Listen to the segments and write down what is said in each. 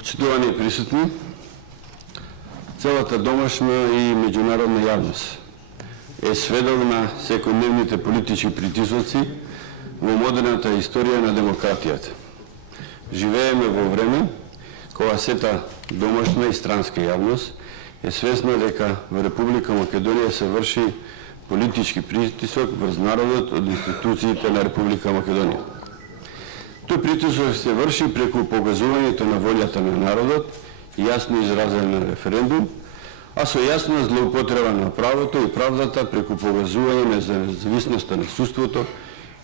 Почитувани присутни, целата домашна и меѓународна јавност е сведок на секојдневните политички притисоци во модерната историја на демократијата. Живееме во време кога сета домашна и странска јавност е свесна дека во Република Македонија се врши политички притисок врз народот од институциите на Република Македонија. Тој притисок се врши преку покажувањето на волјата на народот, јасно изразен на референдум, а со јасна злоупотреба на правото и правдата преку покажување на независноста на судството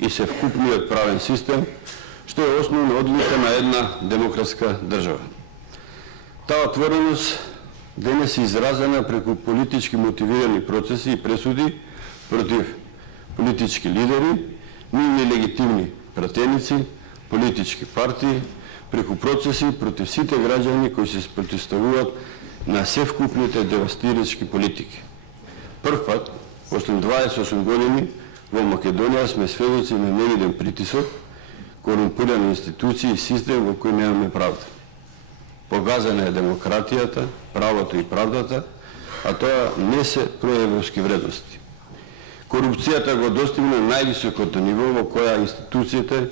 и севкупниот правен систем, што е основна одлика на една демократска држава. Таа отвореност денес е изразена преку политички мотивирани процеси и пресуди против политички лидери, нивни легитимни пратеници, политички партии, преку процеси против сите граѓани кои се спротивставуваат на севкупните девастирачки политики. Прв пат, после 28 години, во Македонија сме сведоци на невиден притисок, корумпирани институции и систем во кој немаме правда. Погазена е демократијата, правото и правдата, а тоа не се проевропски вредности. Корупцијата го достигна највисокото ниво во која институциите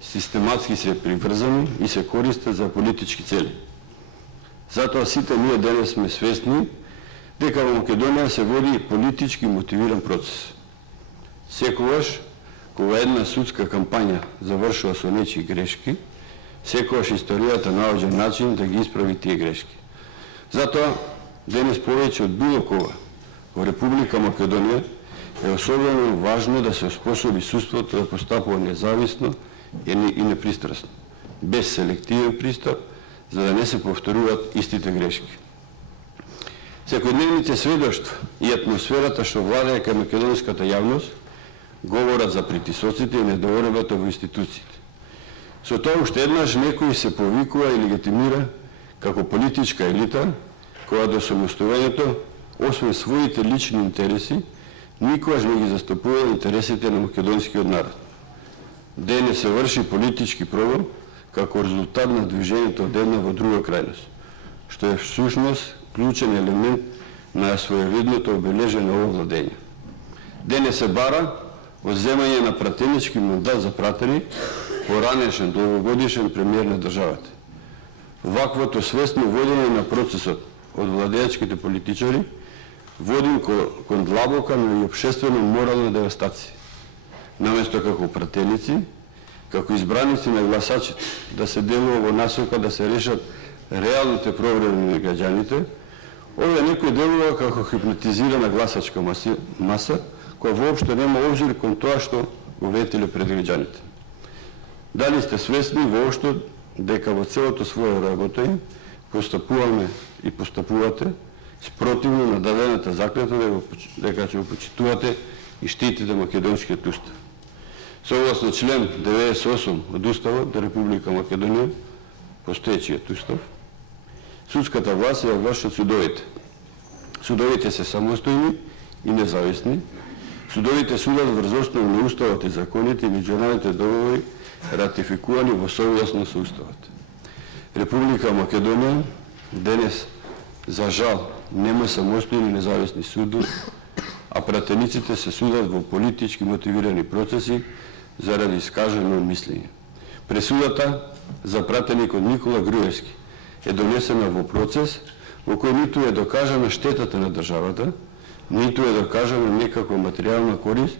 систематски се приврзани и се користат за политички цели. Затоа сите ние денес сме свесни дека во Македонија се води политички мотивиран процес. Секогаш, кога една судска кампања завршува со нечии грешки, секогаш историјата наоѓа начин да ги исправи тие грешки. Затоа, денес повеќе од било кога во Република Македонија е особено важно да се способи судството да постапува независно и непристрасно, без селективен пристап, за да не се повторуваат истите грешки. Секојдневните сведоштва и атмосферата што владее кај македонската јавност говорат за притисоците и недовербата во институциите. Со тоа уште еднаш некој се повикува и легитимира како политичка елита, која до самостојањето, освен своите лични интереси, никогаш не ги застапува интересите на македонскиот народ. Денес се врши политички прогон како резултат на движењето од една во друга крајност, што е всушност клучен елемент на своевидното обележено ово владење. Денес се бара одземање на пратенички мандат за пратени поранешен долгогодишен премиер на државата. Ваквото свесно водење на процесот од владеачките политичари води кон длабока, но и општествено морална девастација. Наместо како пратеници, како избраници на гласачите, да се делува во насока да се решат реалните проблеми на граѓаните, овде некој делува како хипнотизирана гласачка маса, која воопшто нема обзир кон тоа што го ветеле пред граѓаните. Дали сте свесни воопшто дека во целото своја работа постапуваме и постапувате спротивно на дадената заклетва дека ќе го почитувате и штитите македонскиот устав. Согласно член 98 од Уставот на Република Македонија, постоечиот устав, судската власт ја вршат судовите. Судовите се самостојни и независни. Судовите судат врз основа на уставот и законите и меѓународните договори ратификувани во согласно со уставот. Република Македонија денес, за жал, нема самостојни независни судови, а пратениците се судат во политички мотивирани процеси заради искажено мислење. Пресудата за пратеникот Никола Груевски е донесена во процес во кој ниту е докажана штетата на државата, ниту е докажана некаква материјална корист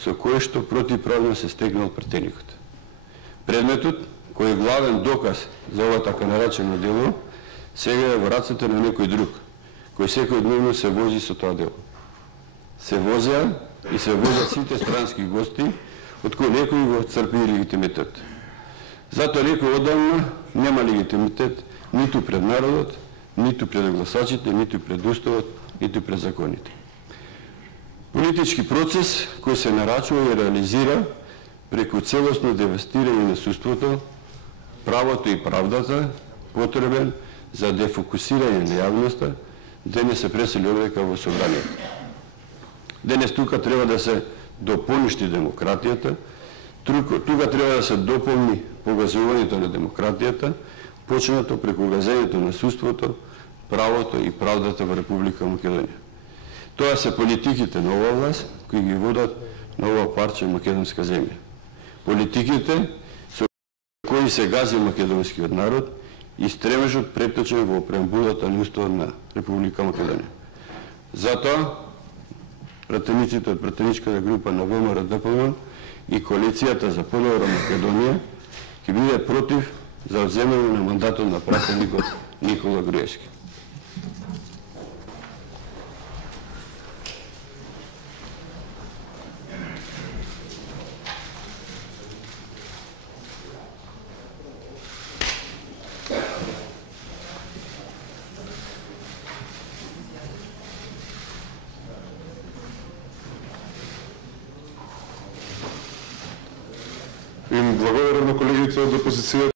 со кое што противправно се стегнал пратеникот. Предметот, кој е главен доказ за ова така наречено дело, сега е во рацете на некој друг, кој секојдневно се вози со тоа дело. Се возеа и се возат сите странски гости, од кои некој го црпи легитимитет. Затоа некој одамна нема легитимитет ниту пред народот, ниту пред гласачите, ниту пред уставот, ниту пред законите. Политички процес кој се нарачува и реализира преку целосно девастирање на судството, правото и правдата, потребен за дефокусирање на јавноста, денес се пресели овдека во собранието. Денес тука треба да се допоништи демократијата, тука треба да се дополни погазувањето на демократијата, почнато преку газењето на судството, правото и правдата во Република Македонија. Тоа се политиките на оваа власт кои ги водат на ова парче македонска земја. Политиките со кои се гази македонскиот народ и стремежот преточен во преамбулата на Уставот на Република Македонија. Затоа, пратениците од пратеничката група на ВМРО-ДПМН и Коалицијата за подобра Македонија ќе биде против за одземање на мандатот на пратеникот Никола Груевски. Им благодарам на колегите од опозицијата.